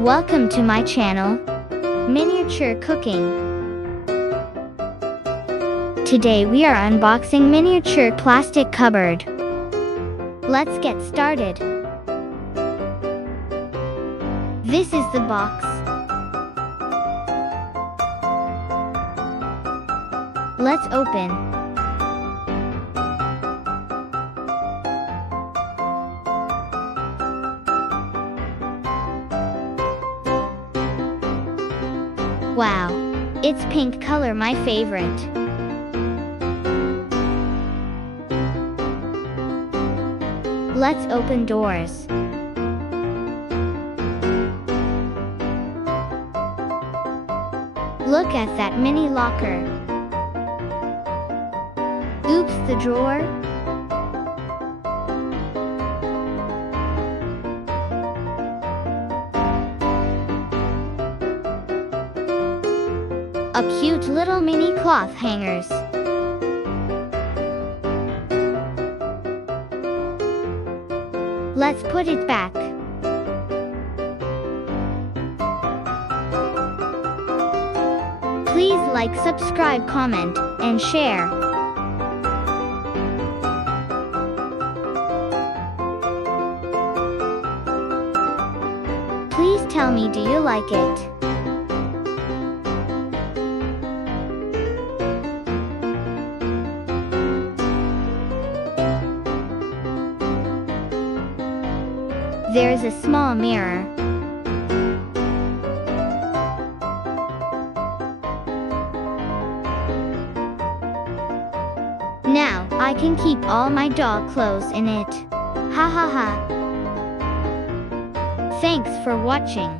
Welcome to my channel, Miniature Cooking. Today we are unboxing miniature plastic cupboard. Let's get started. This is the box. Let's open. Wow, it's pink color, my favorite. Let's open doors. Look at that mini locker. Oops, the drawer. A cute little mini cloth hangers. Let's put it back. Please like, subscribe, comment, and share. Please tell me, do you like it? There's a small mirror. Now, I can keep all my dog clothes in it. Ha ha ha. Thanks for watching.